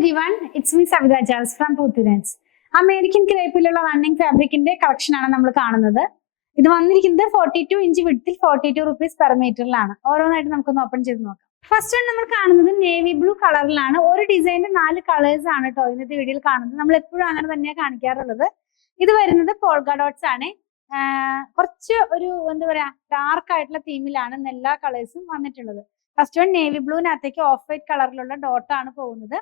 everyone, it's me Savita Charles from Poothurans. American ക്രേപ്പിലുള്ള running ഫാബ്രിക്കിന്റെ collection ആണ് നമ്മൾ കാണുന്നത്. ഇത് വന്നിരിക്കുന്നത് 42 ഇഞ്ച് വിഡ്ത്തിൽ 42 റുപ്പീസ് പെർ മീറ്ററിലാണ്. ഓരോന്നായിട്ട് നമുക്കൊന്ന് ഓപ്പൺ ചെയ്ത് നോക്കാം. ഫസ്റ്റ് വൺ നമ്മൾ കാണുന്നത് നേവി ബ്ലൂ കളറിലാണ്. ഒരു ഡിസൈനിന്റെ 4 കളേഴ്സ് ആണ് കേട്ടോ ഇന്നത്തെ വീഡിയോയിൽ കാണുന്നത്. നമ്മൾ എപ്പോഴും അങ്ങനെ തന്നെയാണ് കാണിക്കാറുള്ളത്. ഇത് വരുന്നത് പോൾക്ക ഡോട്ട്സ് ആണ്. കുറച്ച് ഒരു എന്താ പറയാ ഡാർക്ക് ആയിട്ടുള്ള തീമിലാണ് എല്ലാ കളേഴ്സും വന്നിട്ടുള്ളത്. ഫസ്റ്റ് വൺ നേവി ബ്ലൂവിനകത്തേക്ക് ഓഫ് വൈറ്റ് കളറിലുള്ള ഡോട്ടാണ് പോകുന്നത്.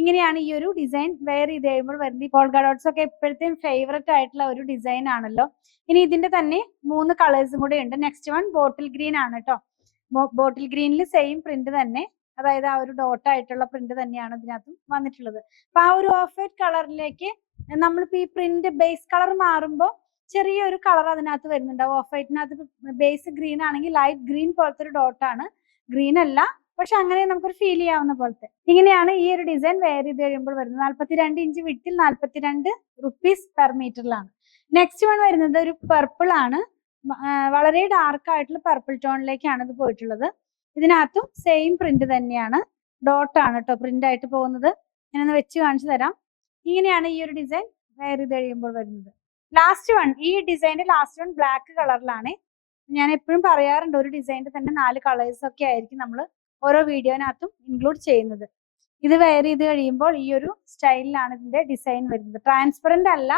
ഇങ്ങനെയാണ് ഈ ഒരു ഡിസൈൻ വെയർ ചെയ്ത് കഴിയുമ്പോൾ വരുന്നത്. ഈ പോൾക്ക ഡോട്ട്സ് ഒക്കെ എപ്പോഴത്തെയും ഫേവററ്റ് ആയിട്ടുള്ള ഒരു ഡിസൈൻ ആണല്ലോ. ഇനി ഇതിന്റെ തന്നെ 3 കളേഴ്സും കൂടെ ഉണ്ട്. നെക്സ്റ്റ് വൺ ബോട്ടിൽ ഗ്രീൻ ആണ് കേട്ടോ. ബോട്ടിൽ ഗ്രീനിൽ സെയിം പ്രിന്റ് തന്നെ, അതായത് ആ ഒരു ഡോട്ട് ആയിട്ടുള്ള പ്രിന്റ് തന്നെയാണ് ഇതിനകത്തും വന്നിട്ടുള്ളത്. അപ്പൊ ആ ഒരു ഓഫ് വൈറ്റ് കളറിലേക്ക് നമ്മളിപ്പോ ഈ പ്രിന്റ് ബേസ് കളർ മാറുമ്പോൾ ചെറിയൊരു കളർ അതിനകത്ത് വരുന്നുണ്ട്. ഓഫ് വൈറ്റിനകത്ത് ബേസ് ഗ്രീൻ ആണെങ്കിൽ ലൈറ്റ് ഗ്രീൻ പോലത്തെ ഒരു ഡോട്ടാണ്. ഗ്രീൻ അല്ല, പക്ഷെ അങ്ങനെ നമുക്കൊരു ഫീൽ ചെയ്യാവുന്ന പോലത്തെ. ഇങ്ങനെയാണ് ഈ ഒരു ഡിസൈൻ വെയർ ചെയ്ത് കഴിയുമ്പോൾ വരുന്നത്. 42 ഇഞ്ച് വിഡ്ത്തിൽ 42 റുപ്പീസ് പെർ മീറ്ററിലാണ്. നെക്സ്റ്റ് വൺ വരുന്നത് ഒരു പർപ്പിൾ ആണ്. വളരെ ഡാർക്ക് ആയിട്ടുള്ള പർപ്പിൾ ടോണിലേക്കാണ് ഇത് പോയിട്ടുള്ളത്. ഇതിനകത്തും സെയിം പ്രിന്റ് തന്നെയാണ്, ഡോട്ടാണ് കേട്ടോ പ്രിന്റ് ആയിട്ട് പോകുന്നത്. ഞാനൊന്ന് വെച്ച് കാണിച്ചു തരാം. ഇങ്ങനെയാണ് ഈ ഒരു ഡിസൈൻ വെയർ ചെയ്ത് കഴിയുമ്പോൾ വരുന്നത്. ലാസ്റ്റ് വൺ, ഈ ഡിസൈന്റെ ലാസ്റ്റ് വൺ ബ്ലാക്ക് കളറിലാണ്. ഞാൻ എപ്പോഴും പറയാറുണ്ട്, ഒരു ഡിസൈനിന്റെ തന്നെ 4 കളേഴ്സ് ഒക്കെ ആയിരിക്കും നമ്മൾ ഓരോ വീഡിയോനകത്തും ഇൻക്ലൂഡ് ചെയ്യുന്നത്. ഇത് വെയർ ചെയ്ത് കഴിയുമ്പോൾ ഈ ഒരു സ്റ്റൈലിലാണ് ഇതിന്റെ ഡിസൈൻ വരുന്നത്. ട്രാൻസ്പെറന്റ് അല്ല,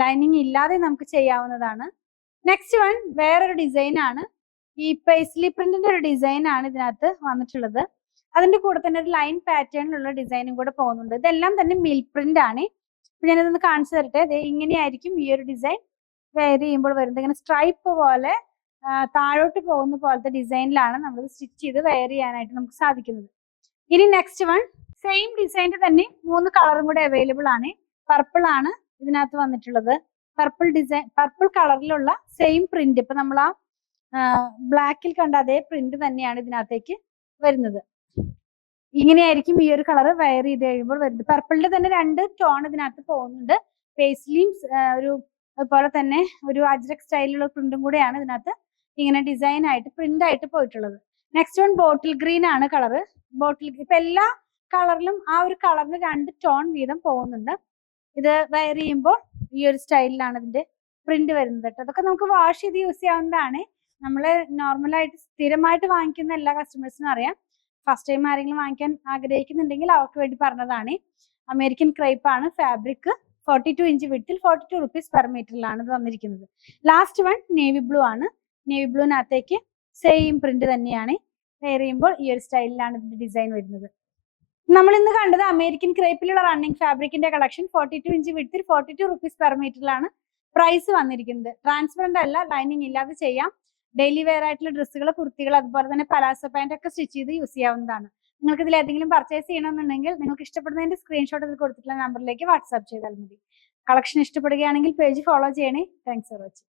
ലൈനിങ് ഇല്ലാതെ നമുക്ക് ചെയ്യാവുന്നതാണ്. നെക്സ്റ്റ് വൺ വേറൊരു ഡിസൈൻ ആണ്. ഈ പേസ്ലി പ്രിന്റിന്റെ ഒരു ഡിസൈൻ ആണ് ഇതിനകത്ത് വന്നിട്ടുള്ളത്. അതിന്റെ കൂടെ തന്നെ ഒരു ലൈൻ പാറ്റേണിലുള്ള ഡിസൈനും കൂടെ പോകുന്നുണ്ട്. ഇതെല്ലാം തന്നെ മിൽ പ്രിന്റ് ആണ്. അപ്പൊ ഞാനിതൊന്ന് കാണിച്ചു തരട്ടെ. ഇങ്ങനെയായിരിക്കും ഈ ഒരു ഡിസൈൻ വെയർ ചെയ്യുമ്പോൾ വരുന്നത്. ഇങ്ങനെ സ്ട്രൈപ്പ് പോലെ താഴോട്ട് പോകുന്ന പോലത്തെ ഡിസൈനിലാണ് നമ്മൾ സ്റ്റിച്ച് ചെയ്ത് വെയർ ചെയ്യാനായിട്ട് നമുക്ക് സാധിക്കുന്നത്. ഇനി നെക്സ്റ്റ് വൺ സെയിം ഡിസൈനിന്റെ തന്നെ 3 കളറും കൂടെ അവൈലബിൾ ആണ്. പർപ്പിൾ ആണ് ഇതിനകത്ത് വന്നിട്ടുള്ളത്. പർപ്പിൾ ഡിസൈൻ, പർപ്പിൾ കളറിലുള്ള സെയിം പ്രിന്റ്, ഇപ്പൊ നമ്മൾ ആ ബ്ലാക്കിൽ കണ്ട അതേ പ്രിന്റ് തന്നെയാണ് ഇതിനകത്തേക്ക് വരുന്നത്. ഇങ്ങനെയായിരിക്കും ഈ ഒരു കളർ വെയർ ചെയ്ത് കഴിയുമ്പോൾ വരുന്നത്. പർപ്പിളിന്റെ തന്നെ 2 ടോൺ ഇതിനകത്ത് പോകുന്നുണ്ട്. പേസ്ലിയും ഒരു അതുപോലെ തന്നെ ഒരു അജ്രക് സ്റ്റൈലിലുള്ള പ്രിന്റും കൂടെയാണ് ഇതിനകത്ത് ഇങ്ങനെ ഡിസൈൻ ആയിട്ട് പ്രിന്റ് ആയിട്ട് പോയിട്ടുള്ളത്. നെക്സ്റ്റ് വൺ ബോട്ടിൽ ഗ്രീൻ ആണ് കളറ്. ബോട്ടിൽ ഇപ്പൊ എല്ലാ കളറിലും ആ ഒരു കളറിന് 2 ടോൺ വീതം പോകുന്നുണ്ട്. ഇത് വെയർ ചെയ്യുമ്പോൾ ഈ ഒരു സ്റ്റൈലിലാണ് ഇതിന്റെ പ്രിന്റ് വരുന്നത് കേട്ടോ. അതൊക്കെ നമുക്ക് വാഷ് ചെയ്ത് യൂസ് ചെയ്യാവുന്നതാണ്. നമ്മൾ നോർമലായിട്ട് സ്ഥിരമായിട്ട് വാങ്ങിക്കുന്ന എല്ലാ കസ്റ്റമേഴ്സിനും അറിയാം. ഫസ്റ്റ് ടൈം ആരെങ്കിലും വാങ്ങിക്കാൻ ആഗ്രഹിക്കുന്നുണ്ടെങ്കിൽ അവർക്ക് വേണ്ടി പറഞ്ഞതാണ്. അമേരിക്കൻ ക്രേപ്പ് ആണ് ഫാബ്രിക്. 42 ഇഞ്ച് വിഡ്ത്തിൽ 42 റുപ്പീസ് പെർ മീറ്ററിലാണ് ഇത് വന്നിരിക്കുന്നത്. ലാസ്റ്റ് വൺ നേവി ബ്ലൂ ആണ്. നേവി ബ്ലൂവിനകത്തേക്ക് സെയിം പ്രിന്റ് തന്നെയാണ്. വെയർ ചെയ്യുമ്പോൾ ഈ ഒരു സ്റ്റൈലിലാണ് ഇതിന്റെ ഡിസൈൻ വരുന്നത്. നമ്മൾ ഇന്ന് കണ്ടത് അമേരിക്കൻ ക്രേപ്പിലുള്ള റണ്ണിങ് ഫാബ്രിക്കിന്റെ കളക്ഷൻ 42 ഇഞ്ച് വിഡ്ത്തിൽ 42 റുപ്പീസ് പെർ മീറ്ററിലാണ് പ്രൈസ് വന്നിരിക്കുന്നത്. ട്രാൻസ്പെറന്റ് അല്ല, ലൈനിങ് ഇല്ലാതെ ചെയ്യാം. ഡെയിലി വെയർ ആയിട്ടുള്ള ഡ്രസ്സുകൾ, കുർത്തികൾ, അതുപോലെ തന്നെ പലാസോ പാന്റ് ഒക്കെ സ്റ്റിച്ച് ചെയ്ത് യൂസ് ചെയ്യാവുന്നതാണ്. നിങ്ങൾക്ക് ഇതിൽ ഏതെങ്കിലും പർച്ചേസ് ചെയ്യണമെന്നുണ്ടെങ്കിൽ നിങ്ങൾക്ക് ഇഷ്ടപ്പെടുന്നതിന്റെ സ്ക്രീൻഷോട്ട് ഇതിൽ കൊടുത്തിട്ടുള്ള നമ്പറിലേക്ക് വാട്സാപ്പ് ചെയ്താൽ മതി. കളക്ഷൻ ഇഷ്ടപ്പെടുകയാണെങ്കിൽ പേജ് ഫോളോ ചെയ്യണേ. Thanks for watching.